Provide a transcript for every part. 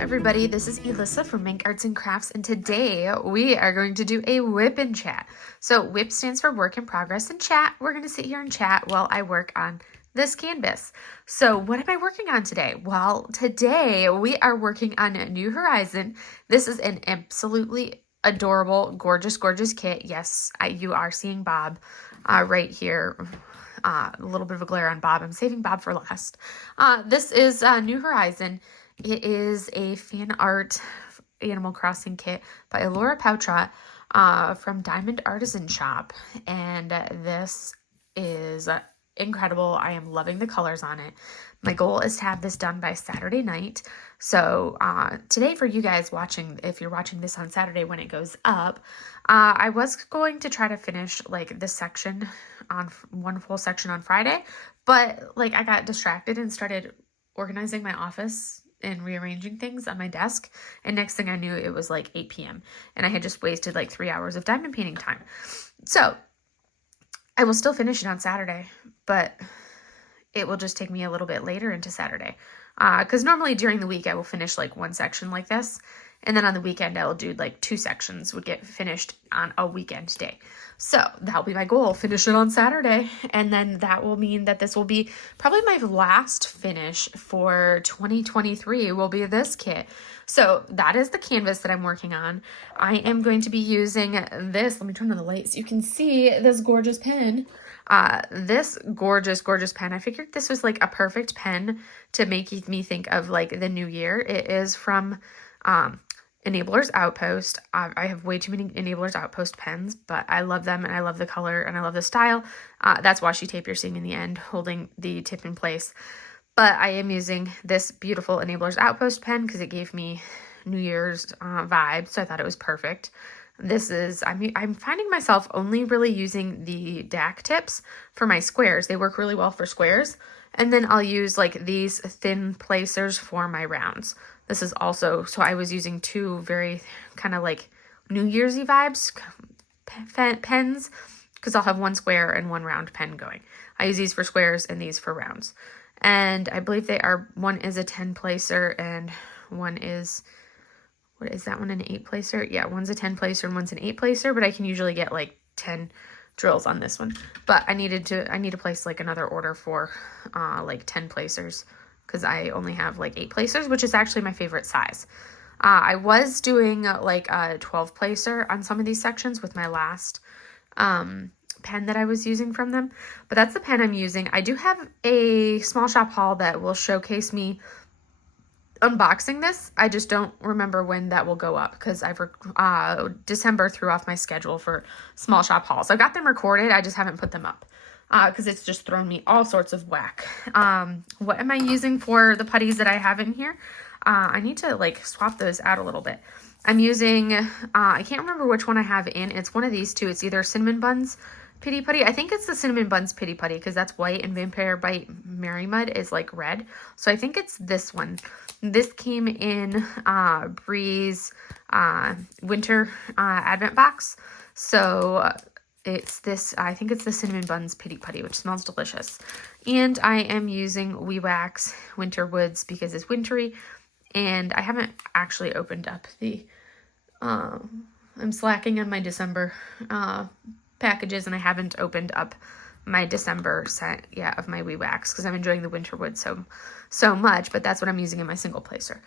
everybody, this is Elissa from Make Arts and Crafts, and today we are going to do a WIP chat. So WIP stands for work in progress, and chat, we're going to sit here and chat while I work on this canvas. So what am I working on today? Well, today we are working on a New Horizon. This is an absolutely adorable, gorgeous, gorgeous kit. Yes, you are seeing Bob right here. A little bit of a glare on Bob. I'm saving Bob for last. This is New Horizon. It is a fan art Animal Crossing kit by Elora Pautrat from Diamond Artisan Shop. And this is incredible. I am loving the colors on it. My goal is to have this done by Saturday night. So today for you guys watching, if you're watching this on Saturday when it goes up, I was going to try to finish like this section on one full section on Friday, but like I got distracted and started organizing my office and rearranging things on my desk, and next thing I knew it was like 8 p.m. and I had just wasted like 3 hours of diamond painting time. So I will still finish it on Saturday, but it will just take me a little bit later into Saturday, because normally during the week I will finish like one section like this, and then on the weekend I will do like 2 sections would get finished on a weekend day. So that'll be my goal, finish it on Saturday. And then that will mean that this will be probably my last finish for 2023 will be this kit. So that is the canvas that I'm working on. I am going to be using this. Let me turn on the light so you can see this gorgeous pen. This gorgeous, gorgeous pen. I figured this was like a perfect pen to make me think of like the new year. It is from Enablers Outpost. I have way too many Enablers Outpost pens, but I love them and I love the color and I love the style. That's washi tape you're seeing in the end holding the tip in place. But I am using this beautiful Enablers Outpost pen because it gave me New Year's vibes, so I thought it was perfect. This is, I'm finding myself only really using the DAC tips for my squares. They work really well for squares. And then I'll use like these thin placers for my rounds. This is also, so I was using 2 very kind of like New Year's-y vibes pens, because I'll have one square and one round pen going. I use these for squares and these for rounds. And I believe they are, one is a 10 placer and one is, what is that one, an 8 placer? Yeah, one's a 10 placer and one's an 8 placer, but I can usually get like 10 drills on this one. But I need to place like another order for like 10 placers because I only have like 8 placers, which is actually my favorite size. I was doing like a 12 placer on some of these sections with my last pen that I was using from them, but that's the pen I'm using. I do have a small shop haul that will showcase me unboxing this. I just don't remember when that will go up because I've December threw off my schedule for small shop hauls. I've got them recorded, I just haven't put them up because it's just thrown me all sorts of whack. What am I using for the putties that I have in here? I need to like swap those out a little bit. I'm using, I can't remember which one I have in. It's one of these 2. It's either Cinnamon Buns Pity Putty. I think it's the Cinnamon Buns Pity Putty because that's white and Vampire Bite Merry Mud is like red. So I think it's this one. This came in Breeze Winter Advent Box. So it's this, I think it's the Cinnamon Buns Pity Putty, which smells delicious. And I am using We Wax Winter Woods because it's wintry. And I haven't actually opened up the, I'm slacking on my December packages, and I haven't opened up my December set yet of my We Wax because I'm enjoying the Winter Wood so much, but that's what I'm using in my single placer.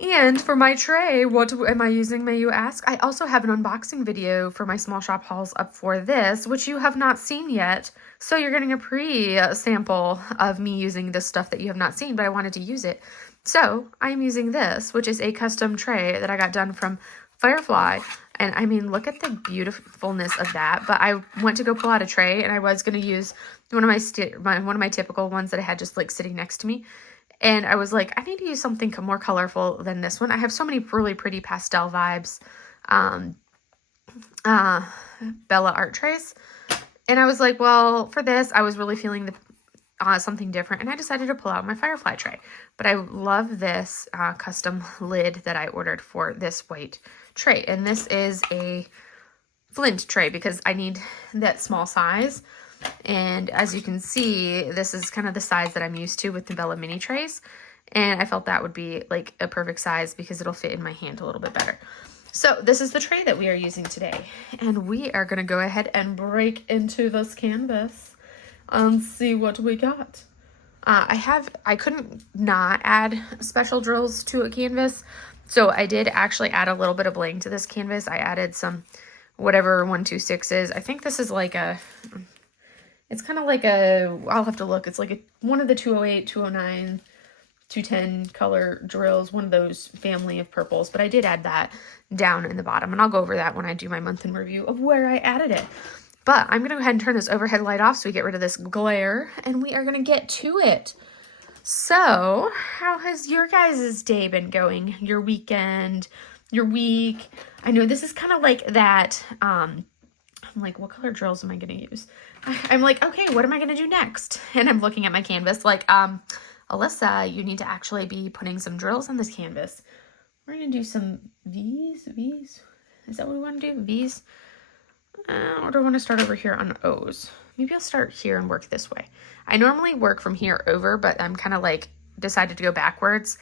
And for my tray, what am I using, may you ask? I also have an unboxing video for my small shop hauls up for this, which you have not seen yet. So you're getting a pre-sample of me using this stuff that you have not seen, but I wanted to use it. So I'm using this, which is a custom tray that I got done from Firefly. And I mean, look at the beautifulness of that. But I went to go pull out a tray, and I was going to use one of my typical ones that I had just like sitting next to me. And I was like, I need to use something more colorful than this one. I have so many really pretty pastel vibes, Bella art trays. And I was like, well, for this, I was really feeling the something different, and I decided to pull out my Firefly tray. But I love this custom lid that I ordered for this white tray, and this is a flint tray because I need that small size. And as you can see, this is kind of the size that I'm used to with the Bella mini trays. And I felt that would be like a perfect size because it'll fit in my hand a little bit better. So this is the tray that we are using today. And we are going to go ahead and break into this canvas and see what we got. I couldn't not add special drills to a canvas. So I did actually add a little bit of bling to this canvas. I added some whatever 126 is. I think this is like it's kind of like I'll have to look. It's like one of the 208, 209, 210 color drills, one of those family of purples. But I did add that down in the bottom. And I'll go over that when I do my month in review of where I added it. But I'm going to go ahead and turn this overhead light off so we get rid of this glare. And we are going to get to it. So, how has your guys' day been going? Your weekend, your week? I know this is kind of like that, I'm like, what color drills am I going to use? I'm like, okay, what am I going to do next? And I'm looking at my canvas like, Alyssa, you need to actually be putting some drills on this canvas. We're going to do some V's. Is that what we want to do? V's? Or do I want to start over here on O's? Maybe I'll start here and work this way. I normally work from here over, but I'm kind of like decided to go backwards.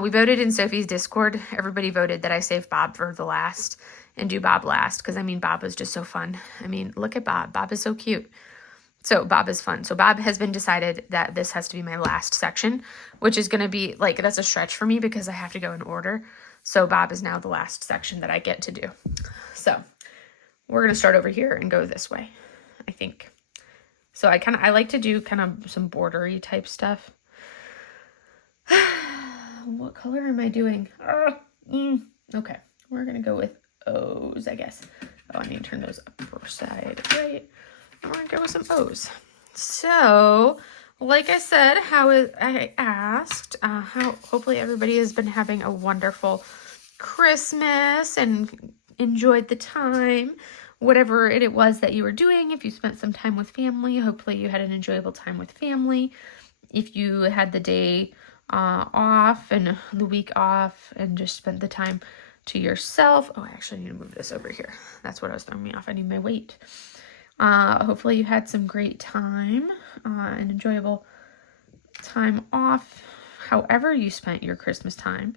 We voted in Sophie's Discord. Everybody voted that I save Bob for the last and do Bob last because, I mean, Bob was just so fun. I mean, look at Bob. Bob is so cute. So Bob is fun. So Bob has been decided that this has to be my last section, which is going to be like, that's a stretch for me because I have to go in order. So Bob is now the last section that I get to do. So we're going to start over here and go this way, I think. So I like to do kind of some bordery type stuff. What color am I doing? Okay, we're going to go with O's, I guess. Oh, I need to turn those upper side right. We're going to go with some O's. So, like I said, I asked, hopefully everybody has been having a wonderful Christmas and enjoyed the time. Whatever it was that you were doing, if you spent some time with family, hopefully you had an enjoyable time with family. If you had the day off and the week off and just spent the time to yourself. Oh, I actually need to move this over here. That's what was throwing me off. I need my weight. Hopefully you had some great time and enjoyable time off. However you spent your Christmas time.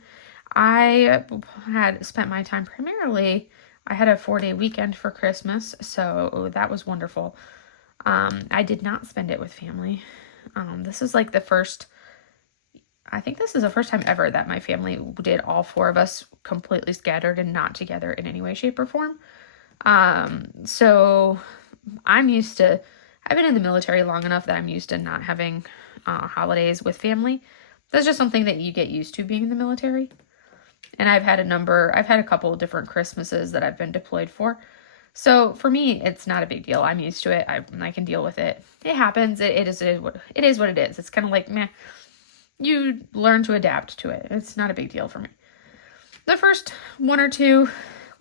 I had spent my time primarily, I had a 4-day weekend for Christmas, so that was wonderful. I did not spend it with family. This is like I think this is the first time ever that my family did all 4 of us completely scattered and not together in any way, shape, or form. So I've been in the military long enough that I'm used to not having holidays with family. That's just something that you get used to being in the military. And I've had a couple of different Christmases that I've been deployed for. So for me, it's not a big deal. I'm used to it. I can deal with it. It happens. It is what it is. It's kind of like, meh. You learn to adapt to it. It's not a big deal for me. The first 1 or 2,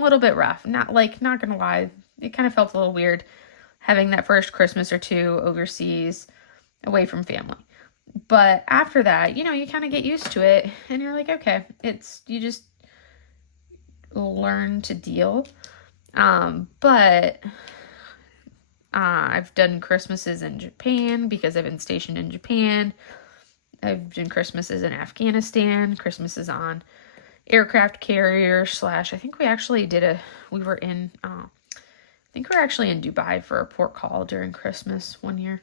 a little bit rough. Not gonna lie. It kind of felt a little weird having that first Christmas or 2 overseas away from family. But after that, you kind of get used to it and you're like, okay, you just learn to deal. But I've done Christmases in Japan because I've been stationed in Japan. I've done Christmases in Afghanistan, Christmases on aircraft carrier / I think we actually were actually in Dubai for a port call during Christmas one year.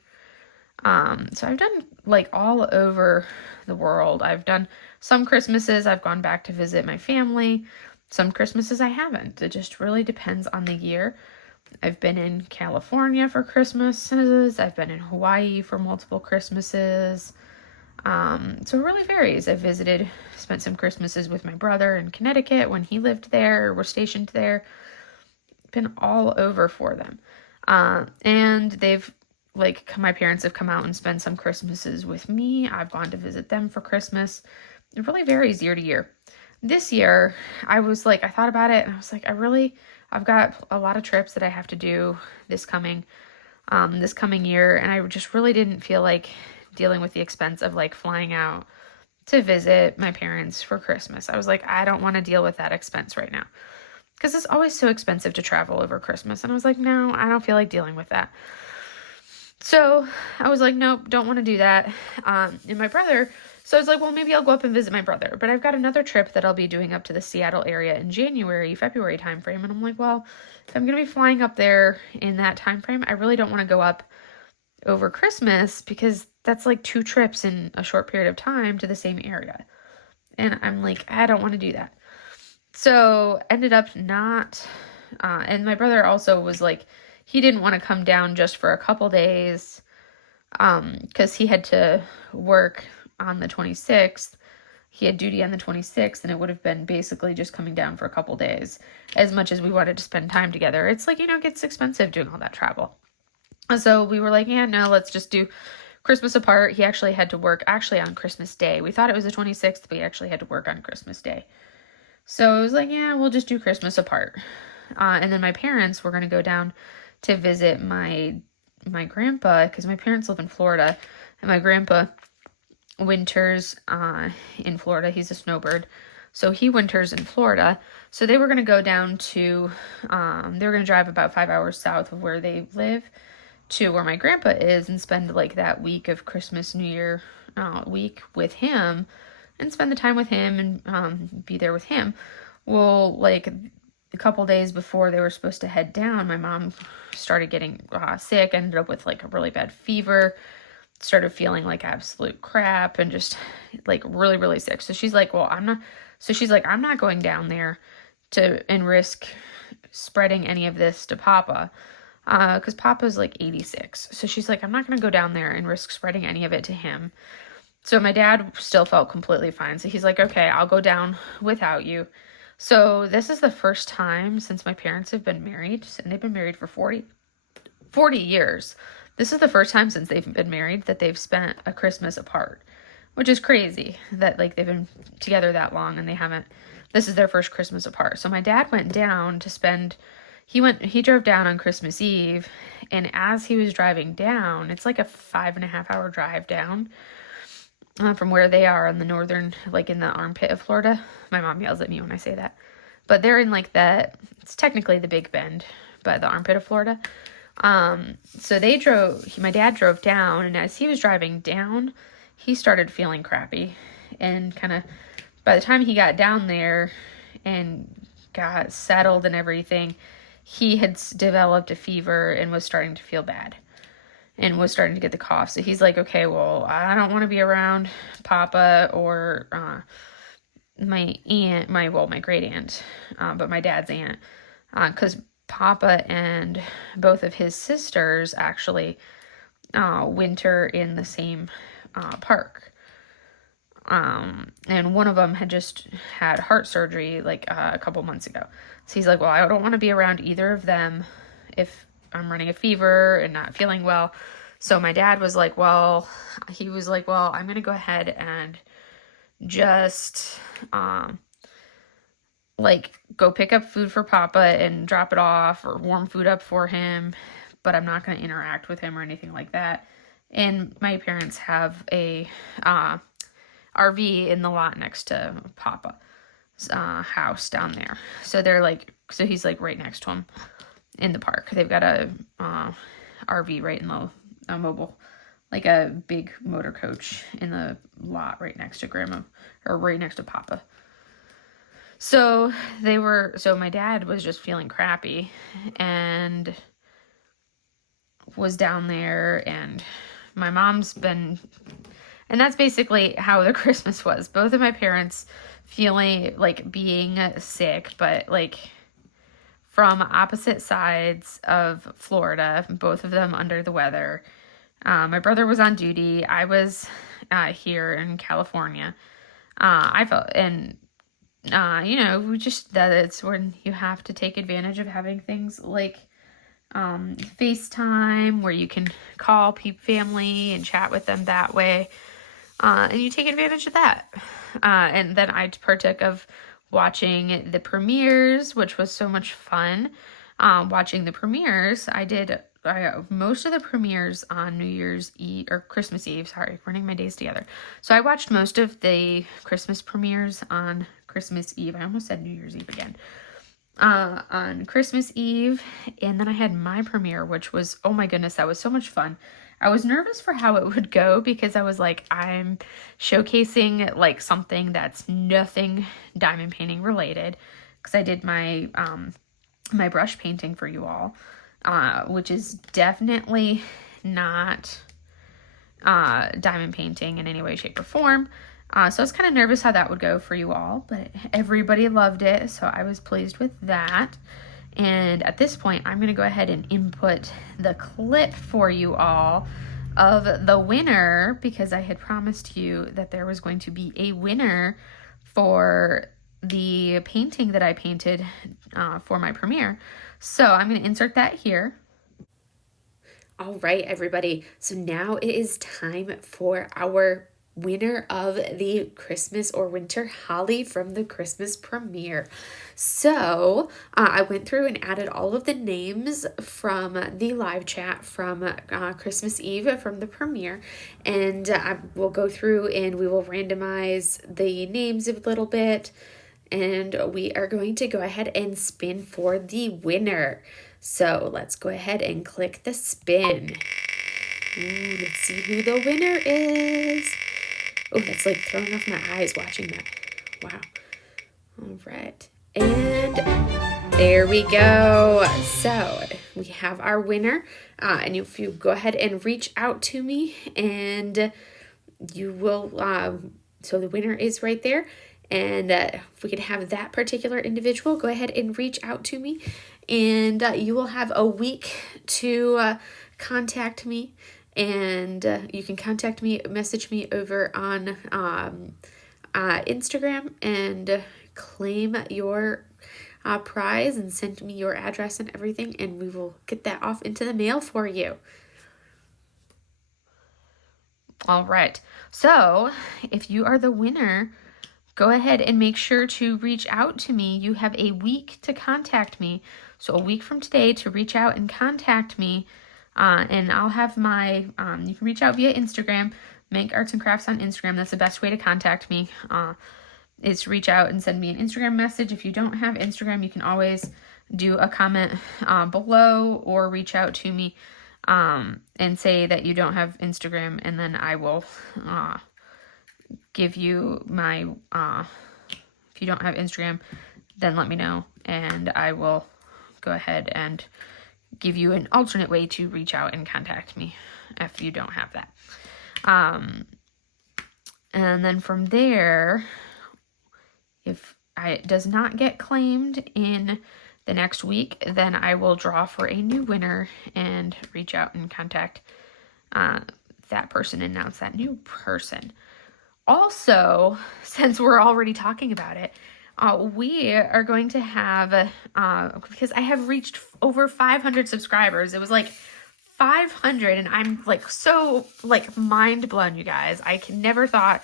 So I've done like all over the world. I've done some Christmases, I've gone back to visit my family. Some Christmases I haven't. It just really depends on the year. I've been in California for Christmases. I've been in Hawaii for multiple Christmases. So it really varies. I've spent some Christmases with my brother in Connecticut when he lived there or was stationed there. Been all over for them. And my parents have come out and spent some Christmases with me. I've gone to visit them for Christmas. It really varies year to year. This year, I thought about it and I was like, I've got a lot of trips that I have to do this coming year. And I just really didn't feel like dealing with the expense of flying out to visit my parents for Christmas. I was like, I don't want to deal with that expense right now because it's always so expensive to travel over Christmas. And I was like, no, I don't feel like dealing with that. So I was like, nope, don't want to do that. And my brother So I was like, well, maybe I'll go up and visit my brother. But I've got another trip that I'll be doing up to the Seattle area in January, February timeframe. And I'm like, well, if I'm going to be flying up there in that timeframe, I really don't want to go up over Christmas because that's like 2 trips in a short period of time to the same area. And I'm like, I don't want to do that. So ended up not, and my brother also was like, he didn't want to come down just for a couple days, because he had to work on the 26th. He had duty on the 26th, and it would have been basically just coming down for a couple days. As much as we wanted to spend time together, it's like, it gets expensive doing all that travel. So we were like, yeah, no, let's just do Christmas apart. He actually had to work on Christmas Day. We thought it was the 26th, but he actually had to work on Christmas Day. So I was like, yeah, we'll just do Christmas apart. And then my parents were going to go down to visit my grandpa, because my parents live in Florida, and my grandpa winters in Florida. He's a snowbird, so he winters in Florida. So they were going to go down to, they were going to drive about 5 hours south of where they live to where my grandpa is and spend like that week of Christmas, New Year week with him and spend the time with him and be there with him. Well, like a couple days before they were supposed to head down, my mom started getting sick, ended up with like a really bad fever, started feeling like absolute crap and just like really, really sick. So she's like, I'm not going down there and risk spreading any of this to Papa. Because Papa's like 86. So she's like, I'm not going to go down there and risk spreading any of it to him. So my dad still felt completely fine. So he's like, okay, I'll go down without you. So this is the first time since my parents have been married, and they've been married for 40 years. This is the first time since they've been married that they've spent a Christmas apart, which is crazy that like they've been together that long and this is their first Christmas apart. So my dad went down to spend, he drove down on Christmas Eve, and as he was driving down, it's like a 5.5 hour drive down from where they are on the northern, like in the armpit of Florida. My mom yells at me when I say that, but they're in like it's technically the Big Bend, but the armpit of Florida. So my dad drove down, and as he was driving down, he started feeling crappy, and kind of by the time he got down there and got settled and everything, he had developed a fever and was starting to feel bad and was starting to get the cough. So he's like, okay, well, I don't want to be around Papa or my aunt, my great aunt, but my dad's aunt, because Papa and both of his sisters actually winter in the same park. And one of them had just had heart surgery like a couple months ago. So he's like, well, I don't want to be around either of them if I'm running a fever and not feeling well. So my dad was like, well, I'm going to go ahead and just, like go pick up food for Papa and drop it off or warm food up for him, but I'm not going to interact with him or anything like that. And my parents have a, RV in the lot next to Papa's house down there. So he's like right next to him in the park. They've got a RV right in a mobile, like a big motor coach in the lot right next to Grandma, or right next to Papa. So my dad was just feeling crappy and was down there, and my mom's been, and that's basically how the Christmas was. Both of my parents feeling like being sick, but like from opposite sides of Florida, both of them under the weather. My brother was on duty. I was here in California. I felt, and it's when you have to take advantage of having things like FaceTime, where you can call family and chat with them that way. And you take advantage of that. And then I partook of watching the premieres, which was so much fun. Watching the premieres, most of the premieres on New Year's Eve, or Christmas Eve, sorry, running my days together. So I watched most of the Christmas premieres on Christmas Eve. I almost said New Year's Eve again. On Christmas Eve, and then I had my premiere, which was, oh my goodness, that was so much fun. I was nervous for how it would go because I was like, I'm showcasing like something that's nothing diamond painting related, because I did my my brush painting for you all, which is definitely not diamond painting in any way, shape, or form. So I was kind of nervous how that would go for you all, but everybody loved it, so I was pleased with that. And at this point, I'm going to go ahead and input the clip for you all of the winner, because I had promised you that there was going to be a winner for the painting that I painted for my premiere. So I'm going to insert that here. All right, everybody. So now it is time for our winner of the Christmas or winter holly from the Christmas premiere. So I went through and added all of the names from the live chat from Christmas Eve from the premiere, and I will go through and we will randomize the names a little bit, and we are going to go ahead and spin for the winner. So let's go ahead and click the spin. Ooh, let's see who the winner is. Oh, that's like throwing off my eyes watching that. Wow. All right. And there we go. So we have our winner. And if you go ahead and reach out to me, and you will, so the winner is right there. And if we could have that particular individual go ahead and reach out to me, and you will have a week to contact me. And you can contact me, message me over on Instagram, and claim your prize and send me your address and everything, and we will get that off into the mail for you. All right. So if you are the winner, go ahead and make sure to reach out to me. You have a week to contact me. So a week from today to reach out and contact me. And I'll have my, you can reach out via Instagram, Make Arts and Crafts on Instagram. That's the best way to contact me, is reach out and send me an Instagram message. If you don't have Instagram, you can always do a comment below, or reach out to me and say that you don't have Instagram, and then I will give you my, if you don't have Instagram, then let me know, and I will go ahead and give you an alternate way to reach out and contact me if you don't have that. And then from there, if it does not get claimed in the next week, then I will draw for a new winner and reach out and contact that person and announce that new person. Also, since we're already talking about it, we are going to have, because I have reached over 500 subscribers. It was like 500, and I'm like so like mind blown, you guys. I never thought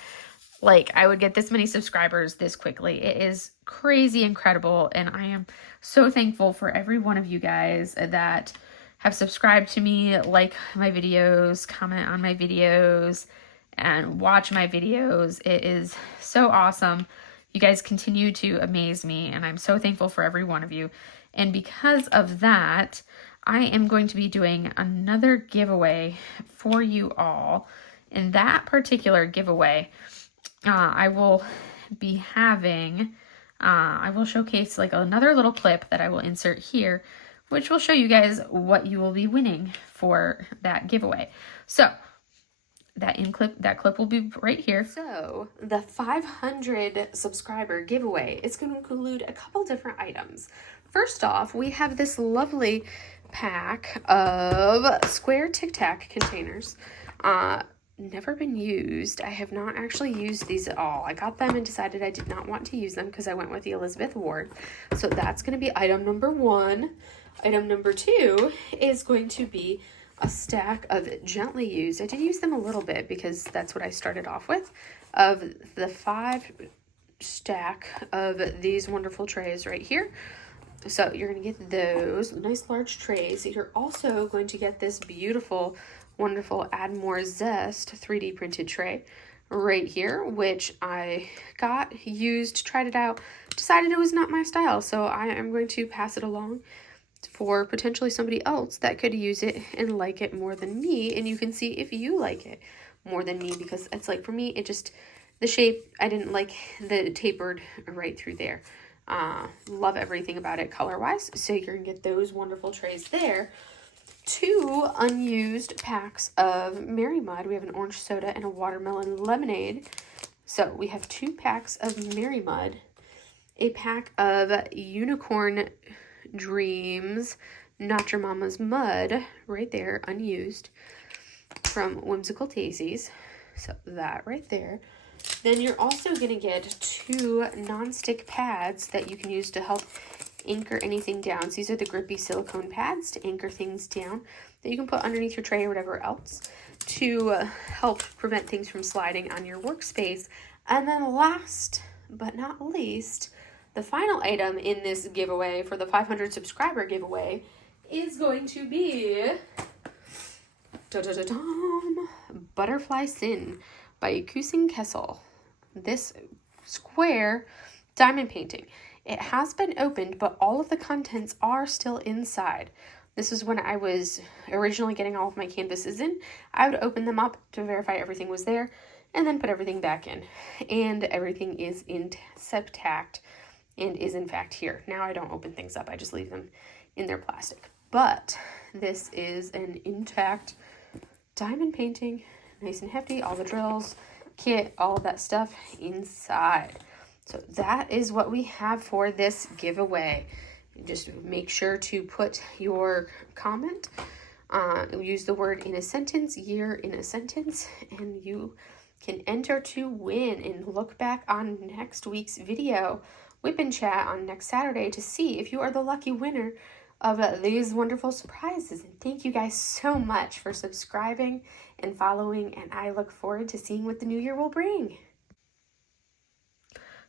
like I would get this many subscribers this quickly. It is crazy incredible, and I am so thankful for every one of you guys that have subscribed to me, like my videos, comment on my videos, and watch my videos. It is so awesome. You guys continue to amaze me, and I'm so thankful for every one of you. And because of that, I am going to be doing another giveaway for you all. In that particular giveaway, I will be having, I will showcase like another little clip that I will insert here, which will show you guys what you will be winning for that giveaway. So that clip will be right here. So the 500 subscriber giveaway is going to include a couple different items. First off, we have this lovely pack of square Tic Tac containers. Never been used. I have not actually used these at all. I got them and decided I did not want to use them because I went with the Elizabeth Ward. So that's going to be item number 1. Item number 2 is going to be a stack of gently used. I did use them a little bit because that's what I started off with, of the 5 stack of these wonderful trays right here. So you're going to get those nice large trays. You're also going to get this beautiful, wonderful Add More Zest 3D printed tray right here, which I got, used, tried it out, decided it was not my style. So I am going to pass it along for potentially somebody else that could use it and like it more than me, and you can see if you like it more than me, because it's like for me, it just, the shape, I didn't like the tapered right through there. Love everything about it color wise, so you're gonna get those wonderful trays there. 2 unused packs of Mary Mud. We have an orange soda and a watermelon lemonade. So we have 2 packs of Mary Mud, a pack of Unicorn Dreams Not Your Mama's Mud, right there, unused, from Whimsical Daisies. So that right there. Then you're also going to get 2 non-stick pads that you can use to help anchor anything down. So these are the grippy silicone pads to anchor things down that you can put underneath your tray or whatever else to help prevent things from sliding on your workspace. And then last but not least, the final item in this giveaway for the 500 subscriber giveaway is going to be Butterfly Sin by Kusing Kessel. This square diamond painting. It has been opened, but all of the contents are still inside. This is when I was originally getting all of my canvases in. I would open them up to verify everything was there and then put everything back in. And everything is intact and is in fact here. Now I don't open things up. I just leave them in their plastic. But this is an intact diamond painting, nice and hefty, all the drills, kit, all of that stuff inside. So that is what we have for this giveaway. Just make sure to put your comment, use the word in a sentence, year in a sentence, and you can enter to win. And look back on next week's video, WIP Chat, on next Saturday to see if you are the lucky winner of these wonderful surprises. And thank you guys so much for subscribing and following, and I look forward to seeing what the new year will bring.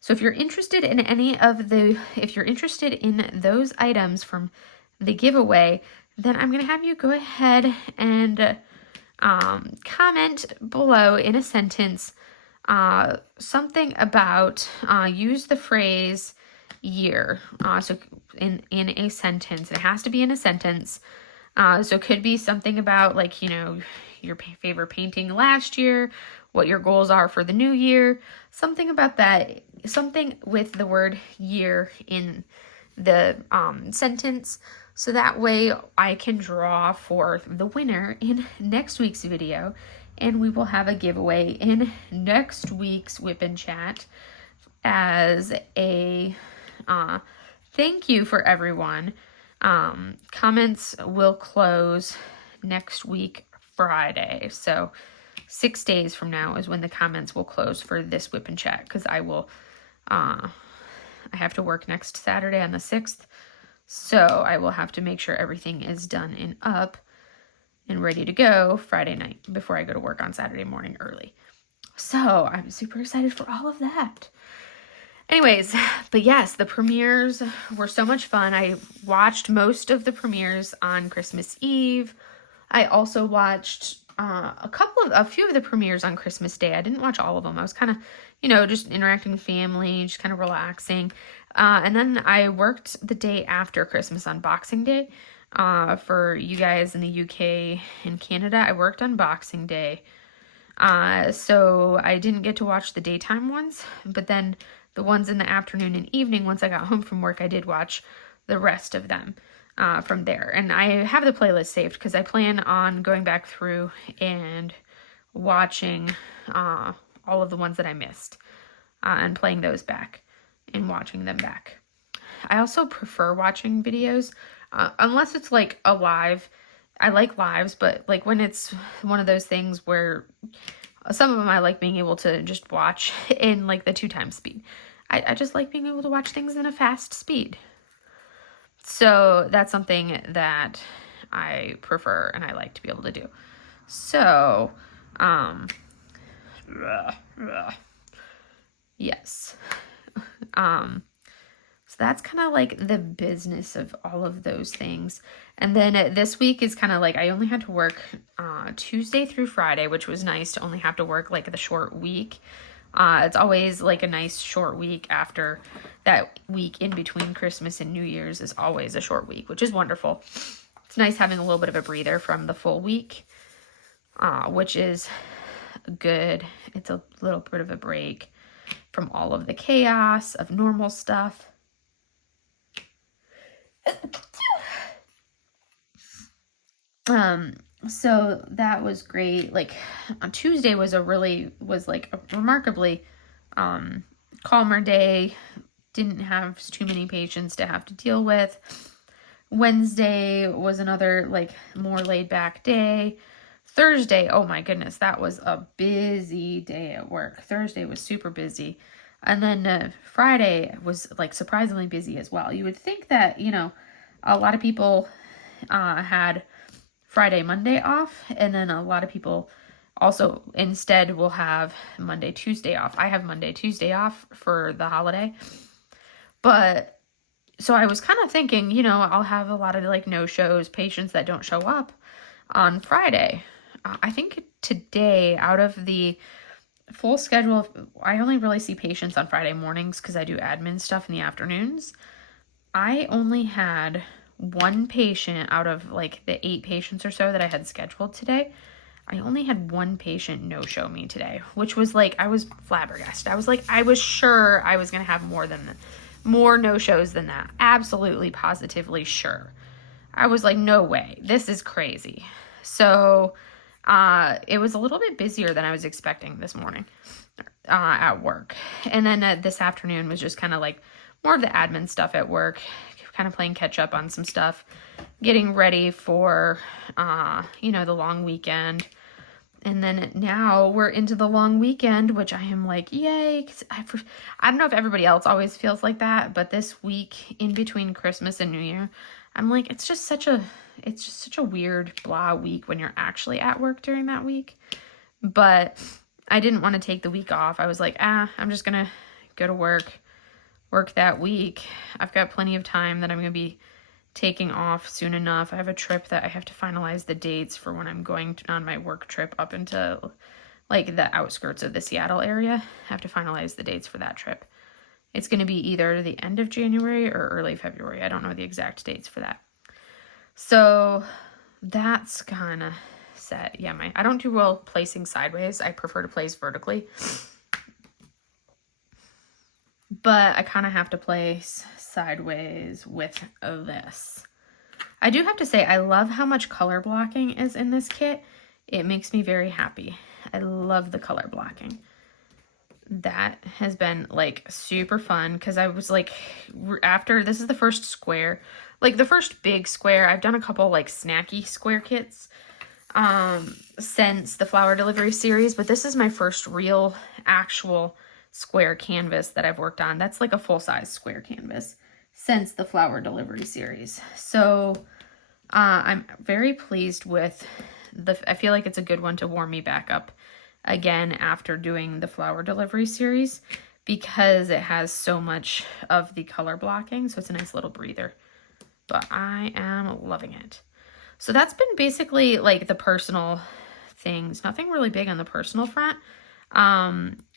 So if you're interested in if you're interested in those items from the giveaway, then I'm going to have you go ahead and comment below in a sentence something about, use the phrase year. So in a sentence, it has to be in a sentence. So it could be something about, like, you know, your favorite painting last year, what your goals are for the new year, something about that, something with the word year in the sentence, so that way I can draw for the winner in next week's video, and we will have a giveaway in next week's WIP Chat as a thank you for everyone. Comments will close next week Friday, so 6 days from now is when the comments will close for this WIP Chat, because I will I have to work next Saturday on the 6th, so I will have to make sure everything is done and up and ready to go Friday night before I go to work on Saturday morning early. So I'm super excited for all of that. Anyways, but yes, the premieres were so much fun. I watched most of the premieres on Christmas Eve. I also watched a few of the premieres on Christmas Day. I didn't watch all of them. I was kind of, you know, just interacting with family, just kind of relaxing. And then I worked the day after Christmas on Boxing Day. For you guys in the UK and Canada, I worked on Boxing Day. So I didn't get to watch the daytime ones, but then the ones in the afternoon and evening, once I got home from work, I did watch the rest of them from there. And I have the playlist saved because I plan on going back through and watching all of the ones that I missed and playing those back and watching them back. I also prefer watching videos unless it's like a live. I like lives, but like when it's one of those things where some of them I like being able to just watch in like the 2x speed. I just like being able to watch things in a fast speed. So that's something that I prefer and I like to be able to do. So, yes. So that's kind of like the business of all of those things. And then this week is kind of like I only had to work Tuesday through Friday, which was nice to only have to work like the short week. It's always like a nice short week after that week in between Christmas and New Year's is always a short week, which is wonderful. It's nice having a little bit of a breather from the full week, which is good. It's a little bit of a break from all of the chaos of normal stuff. So that was great. Like on Tuesday was like a remarkably calmer day. Didn't have too many patients to have to deal with. Wednesday was another like more laid back day. Thursday, oh my goodness, that was a busy day at work. Thursday was super busy. And then Friday was like surprisingly busy as well. You would think that, you know, a lot of people had Friday, Monday off, and then a lot of people also instead will have Monday, Tuesday off. I have Monday, Tuesday off for the holiday. But so I was kind of thinking, you know, I'll have a lot of like no-shows, patients that don't show up on Friday. I think today, out of the full schedule, I only really see patients on Friday mornings because I do admin stuff in the afternoons. I only had one patient out of like the 8 patients or so that I had scheduled today. I only had one patient no-show me today, which was like, I was flabbergasted. I was like, I was sure I was going to have more no-shows than that. Absolutely, positively sure. I was like, no way. This is crazy. So it was a little bit busier than I was expecting this morning at work. And then this afternoon was just kind of like more of the admin stuff at work, kind of playing catch up on some stuff, getting ready for, you know, the long weekend. And then now we're into the long weekend, which I am like, yay. 'Cause I don't know if everybody else always feels like that, but this week in between Christmas and New Year, I'm like, it's just such a weird blah week when you're actually at work during that week. But I didn't want to take the week off. I was like, I'm just going to go to work that week. I've got plenty of time that I'm going to be taking off soon enough. I have a trip that I have to finalize the dates for when I'm going on my work trip up into like the outskirts of the Seattle area. I have to finalize the dates for that trip. It's going to be either the end of January or early February. I don't know the exact dates for that. So that's kind of set. Yeah, I don't do well placing sideways. I prefer to place vertically. But I kind of have to place sideways with this. I do have to say, I love how much color blocking is in this kit. It makes me very happy. I love the color blocking. That has been like super fun because I was like, after this is the first square, like the first big square. I've done a couple like snacky square kits since the flower delivery series, but this is my first real actual square canvas that I've worked on. That's like a full-size square canvas since the flower delivery series. So I'm very pleased with I feel like it's a good one to warm me back up again after doing the flower delivery series because it has so much of the color blocking. So it's a nice little breather, but I am loving it. So that's been basically like the personal things, nothing really big on the personal front.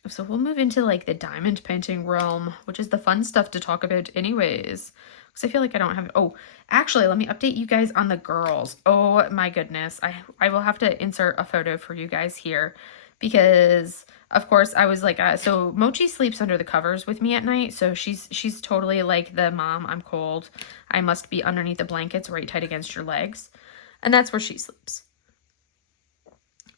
So we'll move into like the diamond painting realm, which is the fun stuff to talk about anyways. Because I feel like I don't have, oh, actually, let me update you guys on the girls. Oh my goodness. I will have to insert a photo for you guys here because of course I was like, so Mochi sleeps under the covers with me at night. So she's totally like the mom, I'm cold. I must be underneath the blankets right tight against your legs. And that's where she sleeps.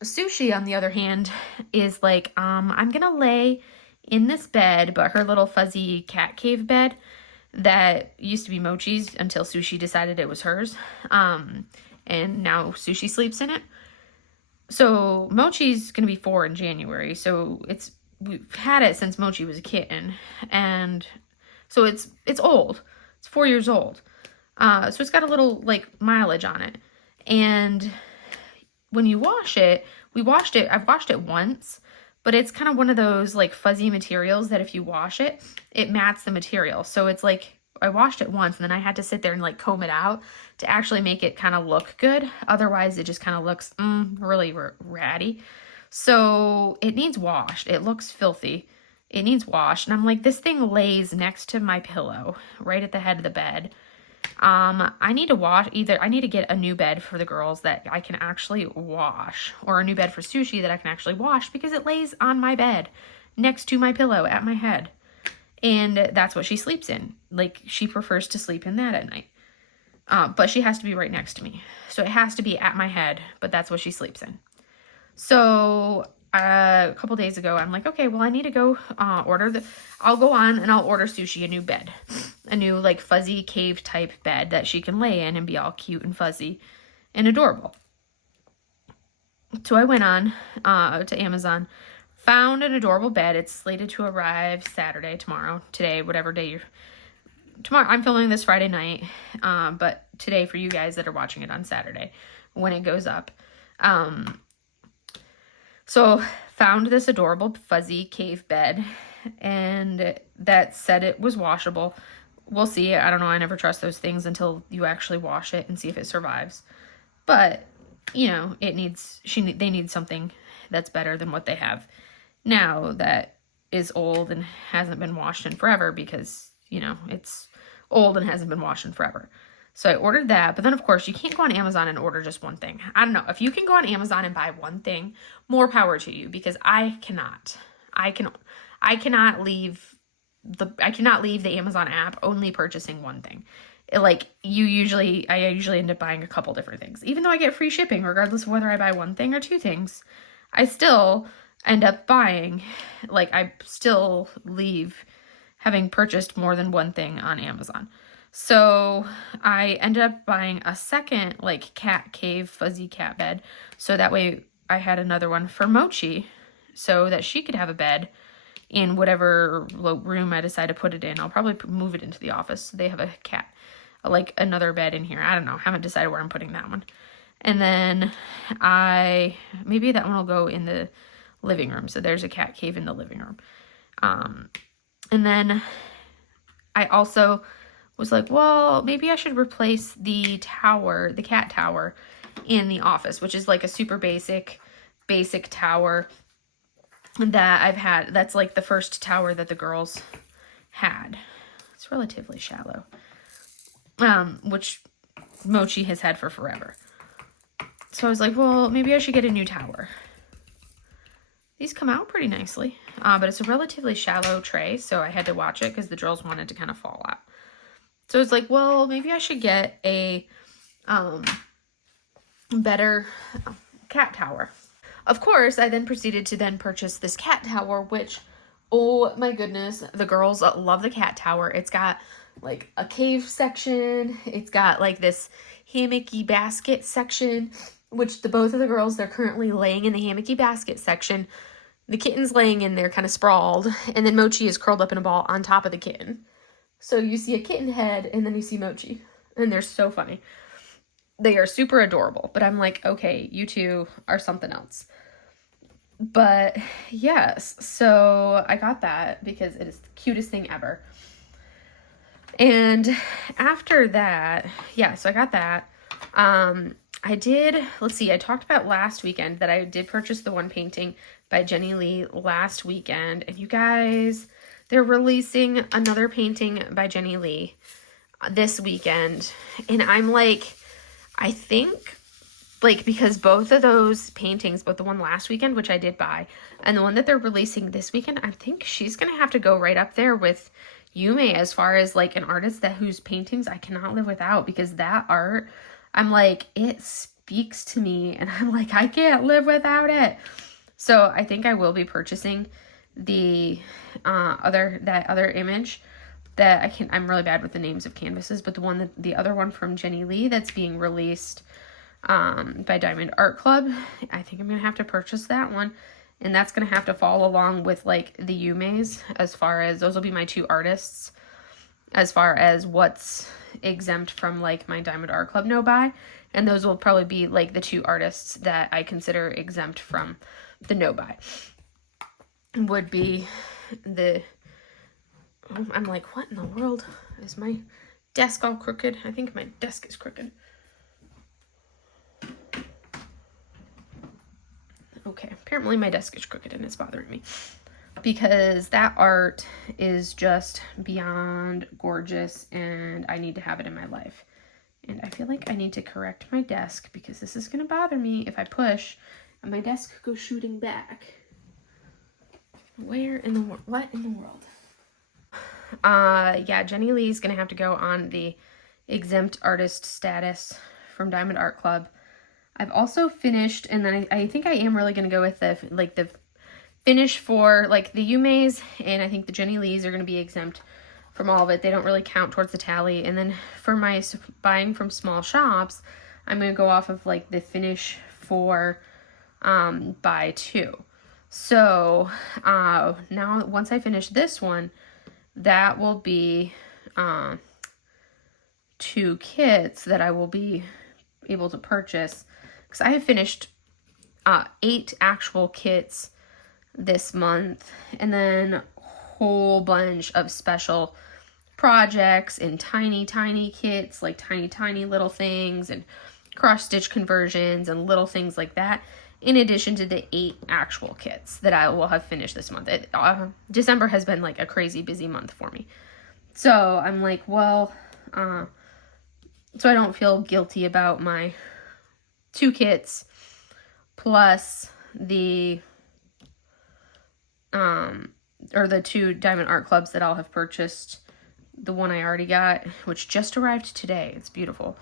Sushi, on the other hand, is like, I'm gonna lay in this bed, but her little fuzzy cat cave bed that used to be Mochi's until Sushi decided it was hers. And now Sushi sleeps in it. So Mochi's gonna be 4 in January. So we've had it since Mochi was a kitten. And so it's old. It's 4 years old. So it's got a little like mileage on it. And when you wash it, I've washed it once, but it's kind of one of those like fuzzy materials that if you wash it, it mats the material. So it's like, I washed it once and then I had to sit there and like comb it out to actually make it kind of look good. Otherwise it just kind of looks really ratty. So it needs washed. It looks filthy. It needs washed. And I'm like, this thing lays next to my pillow, right at the head of the bed. I need to wash, I need to get a new bed for the girls that I can actually wash, or a new bed for Sushi that I can actually wash, because it lays on my bed next to my pillow at my head. And that's what she sleeps in. Like, she prefers to sleep in that at night. But she has to be right next to me. So it has to be at my head, but that's what she sleeps in. So a couple days ago, I'm like, okay, well, I need to go I'll go on and I'll order Sushi a new bed. A new, like, fuzzy cave type bed that she can lay in and be all cute and fuzzy and adorable. So I went on to Amazon, found an adorable bed. It's slated to arrive Saturday, tomorrow, today, whatever day tomorrow. I'm filming this Friday night, but today for you guys that are watching it on Saturday when it goes up. So found this adorable fuzzy cave bed, and that said it was washable. We'll see. I don't know. I never trust those things until you actually wash it and see if it survives. But, you know, they need something that's better than what they have now that is old and hasn't been washed in forever, because, you know, it's old and hasn't been washed in forever. So I ordered that, but then of course you can't go on Amazon and order just one thing. I don't know. If you can go on Amazon and buy one thing, more power to you, because I cannot leave the Amazon app only purchasing one thing. I usually end up buying a couple different things. Even though I get free shipping, regardless of whether I buy one thing or two things, I still end up buying, I still leave having purchased more than one thing on Amazon. So I ended up buying a second, cat cave fuzzy cat bed. So that way I had another one for Mochi, so that she could have a bed in whatever room I decide to put it in. I'll probably move it into the office. So they have a cat, another bed in here. I don't know. Haven't decided where I'm putting that one. And then maybe that one will go in the living room. So there's a cat cave in the living room. And then I also was like, well, maybe I should replace the cat tower in the office, which is a super basic tower that I've had. That's the first tower that the girls had. It's relatively shallow, which Mochi has had for forever. So I was like, well, maybe I should get a new tower. These come out pretty nicely, but it's a relatively shallow tray, so I had to watch it because the drills wanted to kind of fall out. So I was like, well, maybe I should get a better cat tower. Of course, I then proceeded to purchase this cat tower, which, oh my goodness, the girls love the cat tower. It's got a cave section. It's got this hammocky basket section, which both of the girls, they're currently laying in the hammocky basket section. The kitten's laying in there kind of sprawled, and then Mochi is curled up in a ball on top of the kitten. So you see a kitten head, and then you see Mochi, and they're so funny. They are super adorable, but I'm like, okay, you two are something else. But yes, so I got that because it is the cutest thing ever. And after that, so I got that. I talked about last weekend that I did purchase the one painting by Jenny Lee last weekend. And you guys, they're releasing another painting by Jenny Lee this weekend. And I'm I think, because both of those paintings, both the one last weekend, which I did buy, and the one that they're releasing this weekend, I think she's going to have to go right up there with Yume as far as an artist whose paintings I cannot live without, because that art, I'm it speaks to me, and I'm I can't live without it. So I think I will be purchasing the other image that I'm really bad with the names of canvases, but the other one from Jenny Lee that's being released by Diamond Art Club. I think I'm gonna have to purchase that one, and that's gonna have to fall along with the Yume's, as far as those will be my two artists as far as what's exempt from my Diamond Art Club no buy, and those will probably be the two artists that I consider exempt from the no buy. Would be I'm what in the world? Is my desk all crooked? I think my desk is crooked. Oh, Okay, apparently my desk is crooked and it's bothering me because that art is just beyond gorgeous and I need to have it in my life. And I feel like I need to correct my desk because this is going to bother me if I push and my desk goes shooting back. Where in the world? What in the world? Yeah, Jenny Lee's going to have to go on the exempt artist status from Diamond Art Club. I've also finished, and then I think I am really going to go with the finish for like the Yumeis, and I think the Jenny Lees are going to be exempt from all of it. They don't really count towards the tally. And then for my buying from small shops, I'm going to go off of like the finish for buy two. So now once I finish this one, that will be 2 kits that I will be able to purchase, because I have finished 8 actual kits this month, and then a whole bunch of special projects and tiny kits, like tiny little things and cross stitch conversions and little things like that, in addition to the 8 actual kits that I will have finished this month. December has been like a crazy busy month for me, so I'm like, well, so I don't feel guilty about my 2 kits plus the or the 2 Diamond Art Clubs that I'll have purchased. The one I already got, which just arrived today. It's beautiful.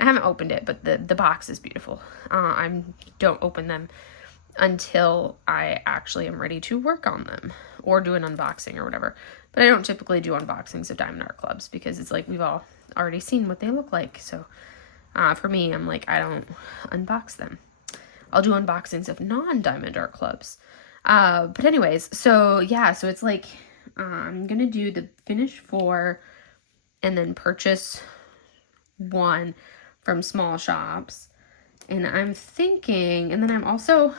I haven't opened it, but the box is beautiful. I don't open them until I actually am ready to work on them or do an unboxing or whatever. But I don't typically do unboxings of Diamond Art Clubs because it's like we've all already seen what they look like. So for me, I'm like, I don't unbox them. I'll do unboxings of non-Diamond Art Clubs. But anyways, so yeah, so it's like I'm gonna do the finish 4 and then purchase 1 from small shops. And I'm thinking, and then I'm also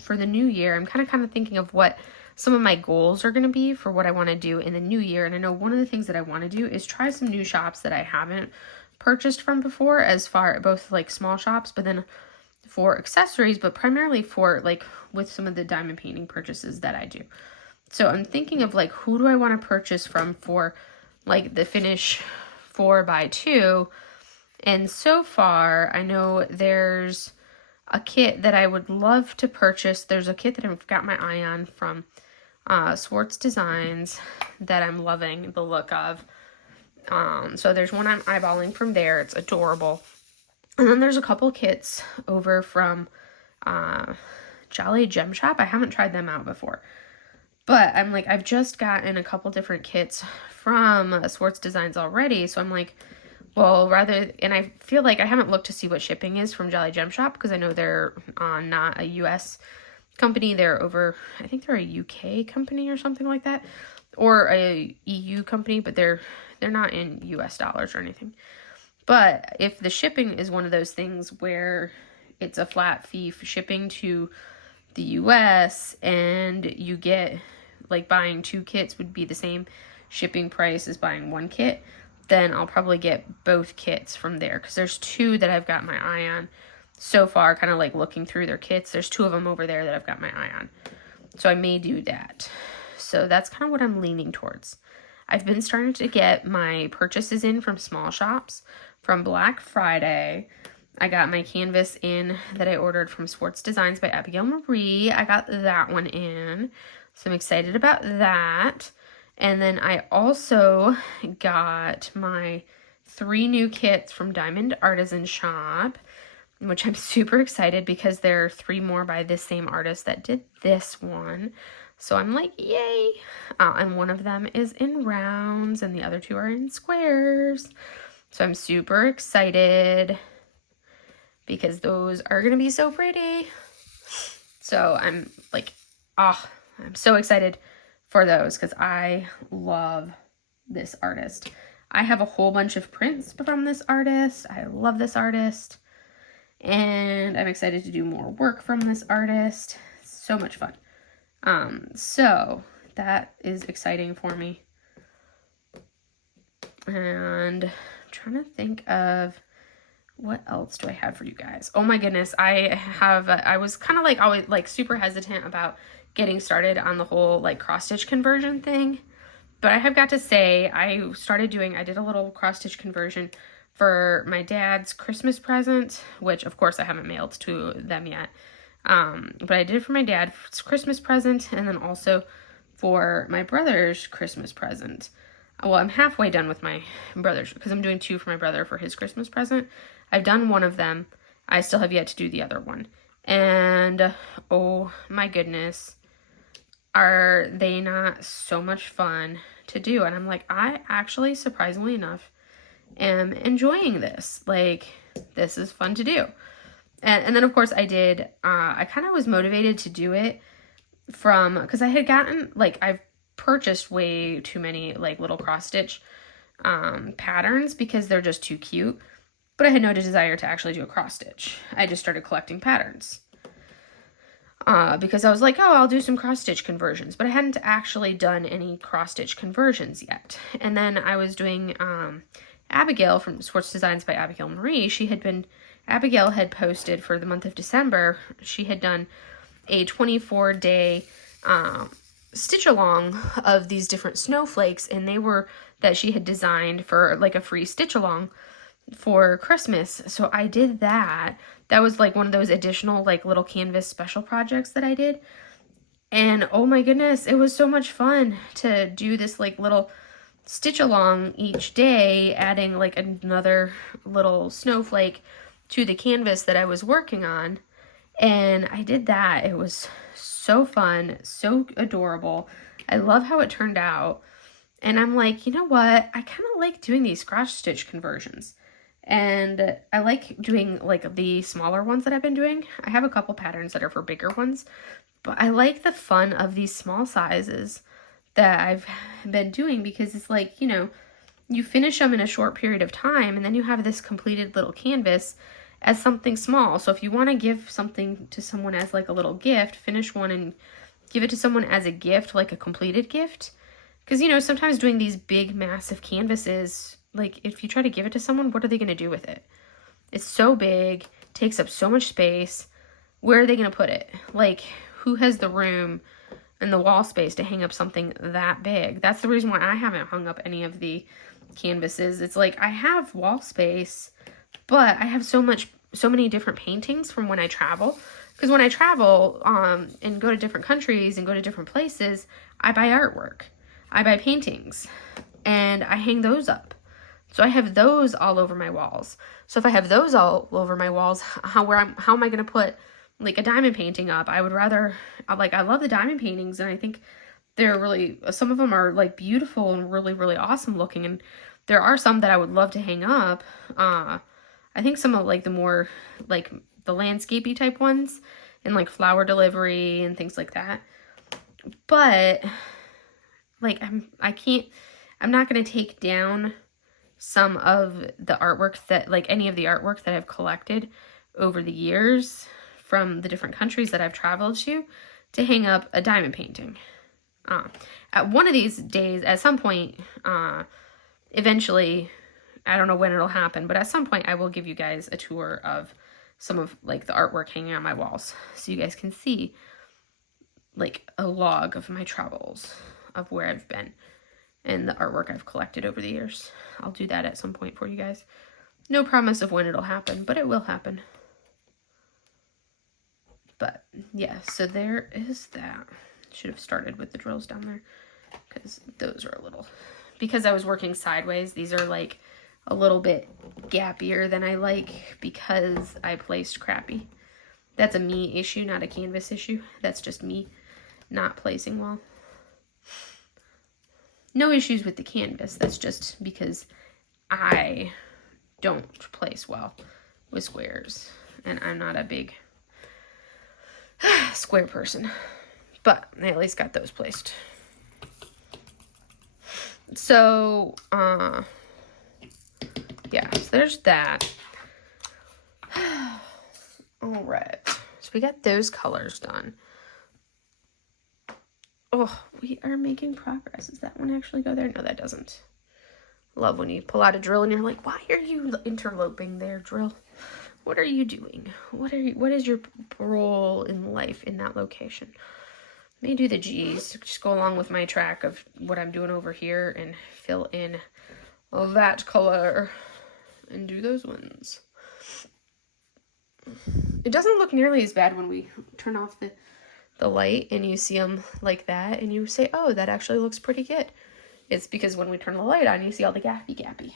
for the new year, I'm kind of thinking of what some of my goals are going to be for what I want to do in the new year. And I know one of the things that I want to do is try some new shops that I haven't purchased from before, as far both like small shops, but then for accessories, but primarily for like with some of the diamond painting purchases that I do. So I'm thinking of like, who do I want to purchase from for like the finish 4 by 2. And so far, I know there's a kit that I would love to purchase. There's a kit that I've got my eye on from Swartz Designs that I'm loving the look of. So there's one I'm eyeballing from there. It's adorable. And then there's a couple kits over from Jolly Gem Shop. I haven't tried them out before. But I'm like, I've just gotten a couple different kits from Swartz Designs already. So I'm like, well, and I feel like I haven't looked to see what shipping is from Jolly Gem Shop, because I know they're not a U.S. company. They're over, I think they're a U.K. company or something like that, or a EU company, but they're not in U.S. dollars or anything. But if the shipping is one of those things where it's a flat fee for shipping to the U.S. and you get, like, buying 2 kits would be the same shipping price as buying 1 kit, then I'll probably get both kits from there, because there's 2 that I've got my eye on so far, kind of like looking through their kits. There's 2 of them over there that I've got my eye on. So I may do that. So that's kind of what I'm leaning towards. I've been starting to get my purchases in from small shops from Black Friday. I got my canvas in that I ordered from Swartz Designs by Abigail Marie. I got that one in, so I'm excited about that. And then I also got my 3 new kits from Diamond Artisan Shop, which I'm super excited because there are 3 more by this same artist that did this one. So I'm like, yay! And one of them is in rounds and the other 2 are in squares. So I'm super excited because those are going to be so pretty. So I'm like, I'm so excited for those because I love this artist. I have a whole bunch of prints from this artist. I love this artist. And I'm excited to do more work from this artist. So much fun. So that is exciting for me. And I'm trying to think of what else do I have for you guys? Oh my goodness, I was kind of like always like super hesitant about getting started on the whole like cross stitch conversion thing. But I have got to say, I did a little cross stitch conversion for my dad's Christmas present, which of course I haven't mailed to them yet. But I did it for my dad's Christmas present, and then also for my brother's Christmas present. Well, I'm halfway done with my brother's, because I'm doing 2 for my brother for his Christmas present. I've done one of them. I still have yet to do the other one. And, oh my goodness, are they not so much fun to do? And I'm like, I actually, surprisingly enough, am enjoying this. Like, this is fun to do. And then, of course, I kind of was motivated to do it because I had gotten, like, I've purchased way too many, like, little cross-stitch patterns because they're just too cute. But I had no desire to actually do a cross-stitch. I just started collecting patterns. Because I was like, oh, I'll do some cross-stitch conversions. But I hadn't actually done any cross-stitch conversions yet. And then I was doing Abigail from Sports Designs by Abigail Marie. Abigail had posted for the month of December, she had done a 24-day stitch along of these different snowflakes, and they were that she had designed for like a free stitch along for Christmas. So I did that. That was like one of those additional like little canvas special projects that I did. And oh my goodness, it was so much fun to do this like little stitch along each day, adding like another little snowflake to the canvas that I was working on. And I did that. It was so fun, so adorable. I love how it turned out. And I'm like, you know what? I kind of like doing these cross stitch conversions. And I like doing like the smaller ones that I've been doing. I have a couple patterns that are for bigger ones, but I like the fun of these small sizes that I've been doing because it's like, you know, you finish them in a short period of time and then you have this completed little canvas as something small. So if you want to give something to someone as like a little gift, finish one and give it to someone as a gift, like a completed gift. Because, you know, sometimes doing these big, massive canvases, like if you try to give it to someone, what are they going to do with it? It's so big, takes up so much space. Where are they going to put it? Like, who has the room and the wall space to hang up something that big? That's the reason why I haven't hung up any of the canvases. It's like I have wall space, but I have so many different paintings from when I travel. Because when I travel and go to different countries and go to different places, I buy artwork. I buy paintings and I hang those up. So I have those all over my walls. So if I have those all over my walls, how am I going to put like a diamond painting up? I would rather, like, I love the diamond paintings and I think they're really, some of them are like beautiful and really, really awesome looking. And there are some that I would love to hang up. I think some of like the more like the landscapey type ones and like flower delivery and things like that. But like I'm not going to take down some of the artwork that like any of the artwork that I've collected over the years from the different countries that I've traveled to hang up a diamond painting. At one of these days, at some point, eventually, I don't know when it'll happen, but at some point I will give you guys a tour of some of like the artwork hanging on my walls so you guys can see like a log of my travels of where I've been and the artwork I've collected over the years. I'll do that at some point for you guys. No promise of when it'll happen, but it will happen. But yeah, so there is that. Should have started with the drills down there because those are a little, because I was working sideways, these are like a little bit gappier than I like because I placed crappy. That's a me issue, not a canvas issue. That's just me not placing well. No issues with the canvas. That's just because I don't place well with squares. And I'm not a big square person. But I at least got those placed. So, yeah, so there's that. All right. So we got those colors done. Oh, we are making progress. Does that one actually go there? No, that doesn't. Love when you pull out a drill and you're like, why are you interloping there, drill? What are you doing? What is your role in life in that location? Let me do the G's. Just go along with my track of what I'm doing over here and fill in that color and do those ones. It doesn't look nearly as bad when we turn off the light and you see them like that and you say, oh, that actually looks pretty good. It's because when we turn the light on, you see all the gappy.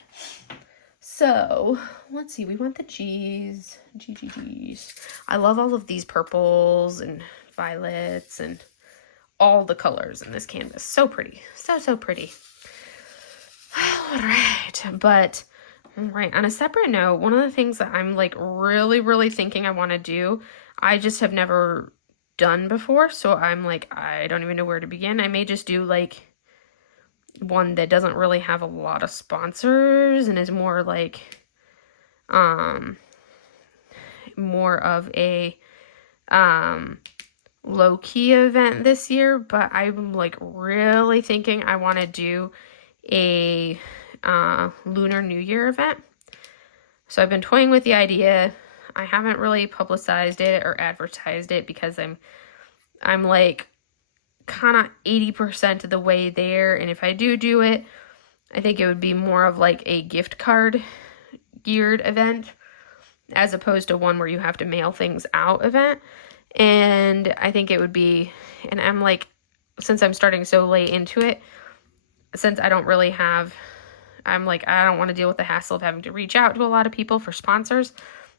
So let's see, we want the G's. I love all of these purples and violets and all the colors in this canvas. So pretty. So pretty. All right, on a separate note, one of the things that I'm like really thinking I want to do, I just have never done before, so I'm like, I don't even know where to begin. I may just do like one that doesn't really have a lot of sponsors and is more like more of a low-key event this year, but I'm like really thinking I want to do a Lunar New Year event. So I've been toying with the idea. I haven't really publicized it or advertised it because I'm like kind of 80% of the way there, and if I do it, I think it would be more of like a gift card geared event as opposed to one where you have to mail things out event. And I think it would be, and I'm like, since I'm starting so late into it, since I don't really have, I'm like, I don't want to deal with the hassle of having to reach out to a lot of people for sponsors.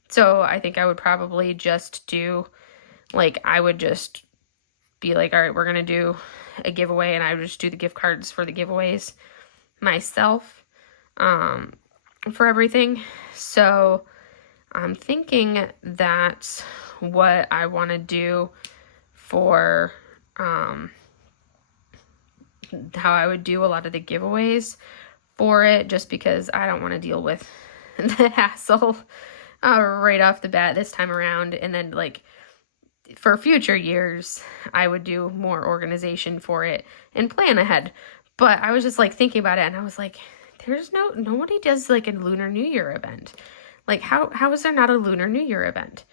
So I think I would probably just do, like, I would just be like, all right, we're going to do a giveaway, and I would just do the gift cards for the giveaways myself for everything. So I'm thinking that's what I want to do for how I would do a lot of the giveaways for it, just because I don't want to deal with the hassle right off the bat this time around. And then like for future years, I would do more organization for it and plan ahead. But I was just like thinking about it, and I was like, there's nobody does like a Lunar New Year event. Like how is there not a Lunar New Year event?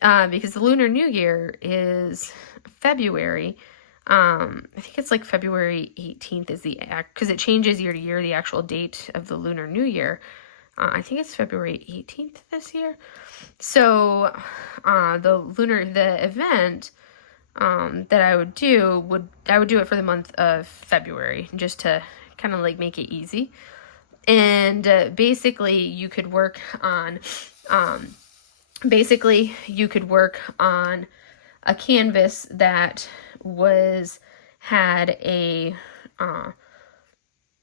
Because the Lunar New Year is February. I think it's like February 18th is because it changes year to year, the actual date of the Lunar New Year. I think it's February 18th this year. So, the event, that I would do it for the month of February, just to kind of like make it easy. And, basically you could work on a canvas that had a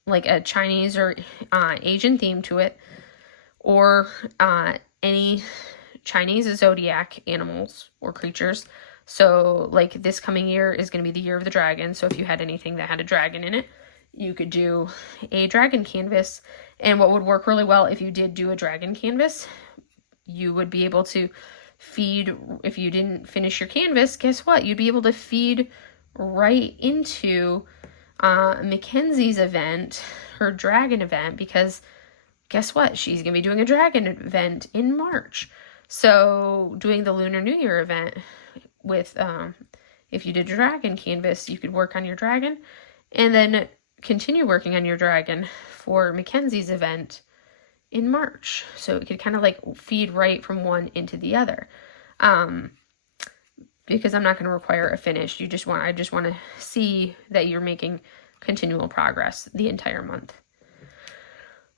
like a Chinese or Asian theme to it, or any Chinese zodiac animals or creatures. So like this coming year is going to be the year of the dragon. So if you had anything that had a dragon in it, you could do a dragon canvas. And what would work really well if you did do a dragon canvas, you would be able to feed, if you didn't finish your canvas, guess what? You'd be able to feed right into Mackenzie's event, her dragon event, because guess what? She's going to be doing a dragon event in March. So doing the Lunar New Year event with, if you did a dragon canvas, you could work on your dragon and then continue working on your dragon for Mackenzie's event in March. So it could kind of like feed right from one into the other. Because I'm not going to require a finish. I just want to see that you're making continual progress the entire month.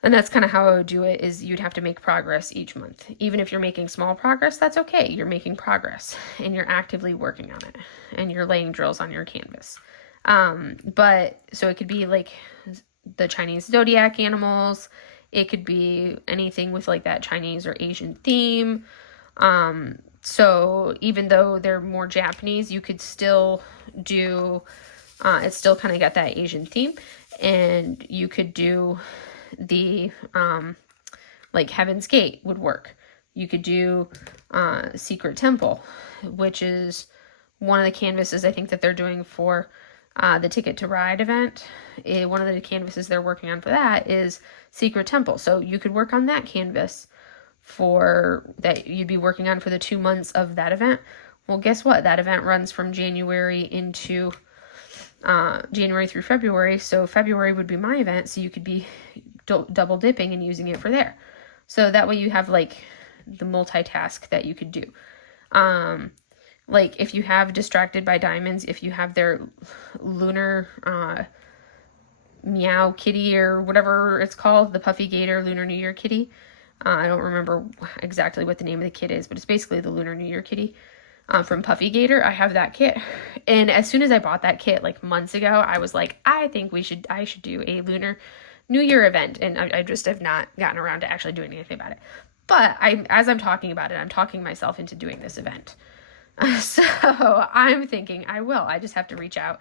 And that's kind of how I would do it, is you'd have to make progress each month. Even if you're making small progress, that's okay. You're making progress and you're actively working on it and you're laying drills on your canvas. But so it could be like the Chinese zodiac animals. It could be anything with like that Chinese or Asian theme. So even though they're more Japanese, you could still do, it's still kind of got that Asian theme, and you could do the, like Heaven's Gate would work. You could do, Secret Temple, which is one of the canvases I think that they're doing for, the Ticket to Ride event. One of the canvases they're working on for that is Secret Temple. So you could work on that canvas that you'd be working on for the 2 months of that event. Well, guess what? That event runs from January into January through February. So February would be my event. So you could be double dipping and using it for there. So that way you have like the multitask that you could do. Like if you have Distracted by Diamonds, if you have their lunar meow kitty or whatever it's called, the Puffy Gator Lunar New Year kitty. I don't remember exactly what the name of the kit is, but it's basically the Lunar New Year kitty from Puffy Gator. I have that kit. And as soon as I bought that kit like months ago, I was like, I think I should do a Lunar New Year event. And I just have not gotten around to actually doing anything about it. But as I'm talking about it, I'm talking myself into doing this event. So I'm thinking I will. I just have to reach out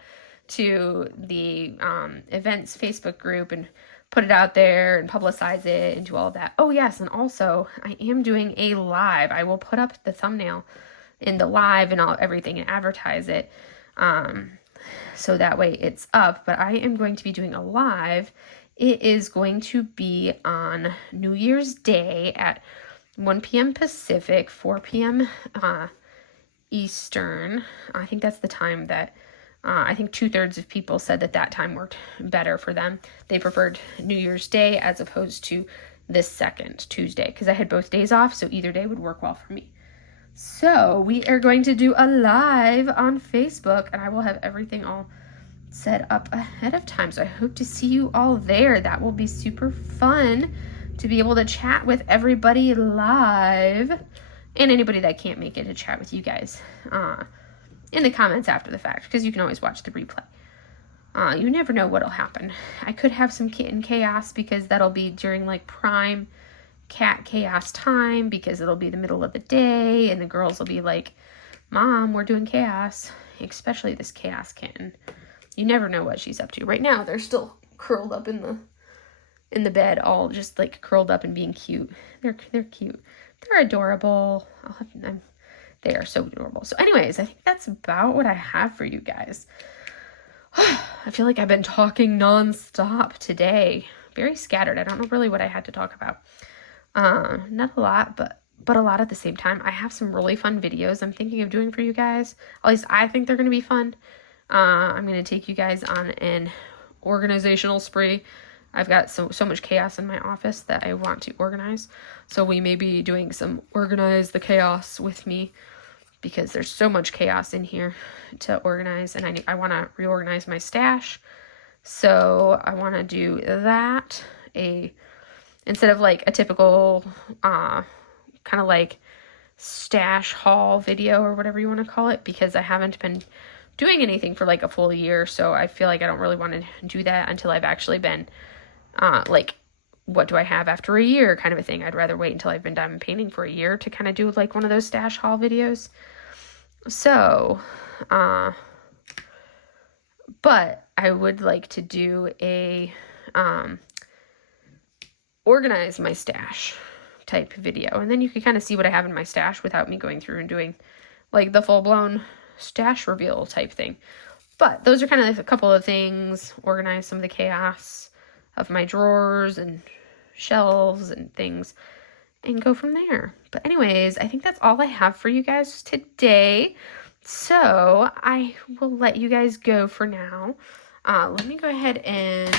to the events Facebook group and put it out there and publicize it and do all of that. Oh yes, and also I am doing a live. I will put up the thumbnail in the live and everything and advertise it, so that way it's up. But I am going to be doing a live. It is going to be on New Year's Day at 1 p.m. Pacific, 4 p.m. Eastern. I think that's the time that I think 2/3 of people said that time worked better for them. They preferred New Year's Day as opposed to this second Tuesday, because I had both days off, so either day would work well for me. So we are going to do a live on Facebook, and I will have everything all set up ahead of time. So I hope to see you all there. That will be super fun to be able to chat with everybody live, and anybody that can't make it to chat with you guys in the comments after the fact, because you can always watch the replay. You never know what'll happen. I could have some kitten chaos, because that'll be during like prime cat chaos time, because it'll be the middle of the day and the girls will be like, Mom, we're doing chaos, especially this chaos kitten. You never know what she's up to. Right now they're still curled up in the bed, all just like curled up and being cute. They're cute. They're adorable. They are so adorable. So anyways, I think that's about what I have for you guys. I feel like I've been talking nonstop today. Very scattered. I don't know really what I had to talk about. Not a lot, but a lot at the same time. I have some really fun videos I'm thinking of doing for you guys. At least I think they're going to be fun. I'm going to take you guys on an organizational spree. I've got so much chaos in my office that I want to organize. So we may be doing some organize the chaos with me, because there's so much chaos in here to organize, and I want to reorganize my stash. So I want to do that, instead of like a typical kind of like stash haul video or whatever you want to call it, because I haven't been doing anything for like a full year. So I feel like I don't really want to do that until I've actually been like, what do I have after a year kind of a thing. I'd rather wait until I've been diamond painting for a year to kind of do like one of those stash haul videos. So, but I would like to do a organize my stash type video, and then you can kind of see what I have in my stash without me going through and doing like the full-blown stash reveal type thing. But those are kind of a couple of things. Organize some of the chaos of my drawers and shelves and things, and go from there. But anyways, I think that's all I have for you guys today. So I will let you guys go for now. Let me go ahead and,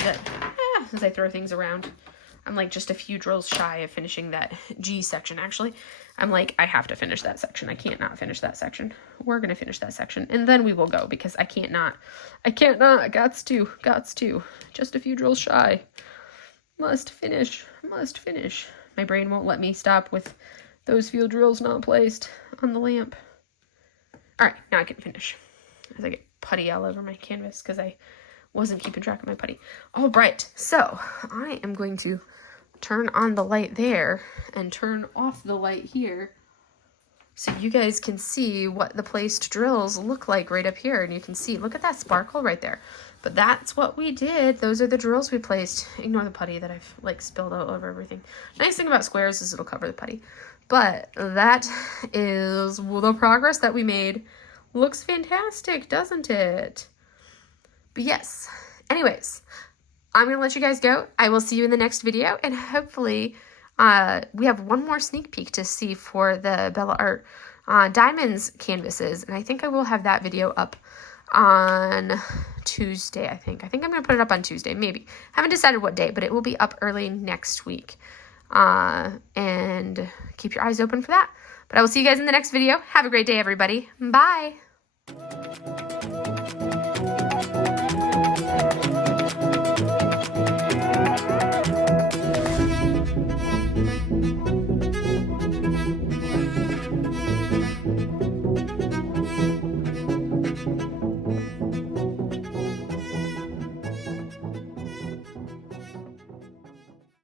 as I throw things around, I'm like just a few drills shy of finishing that G section. Actually, I'm like, I have to finish that section. I can't not finish that section. We're going to finish that section, and then we will go, because I can't not. Gots to. Just a few drills shy. Must finish. My brain won't let me stop with those few drills not placed on the lamp. All right, now I can finish. As I get putty all over my canvas, because I wasn't keeping track of my putty. All right, so I am going to turn on the light there and turn off the light here, so you guys can see what the placed drills look like right up here. And you can see, look at that sparkle right there. But that's what we did. Those are the drills we placed. Ignore the putty that I've like spilled all over everything. Nice thing about squares is it'll cover the putty. But that is the progress that we made. Looks fantastic, doesn't it? But yes, anyways, I'm going to let you guys go. I will see you in the next video, and hopefully We have one more sneak peek to see for the Bella Art Diamonds canvases, and I think I will have that video up on Tuesday, I think. I think I'm going to put it up on Tuesday, maybe. Haven't decided what day, but it will be up early next week. And keep your eyes open for that. But I will see you guys in the next video. Have a great day, everybody. Bye!